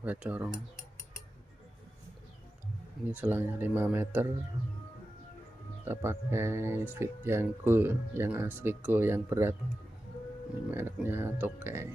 buat corong. Ini selangnya 5 meter, kita pakai speed yang cool, yang asli cool, yang berat. Ini mereknya Tokai.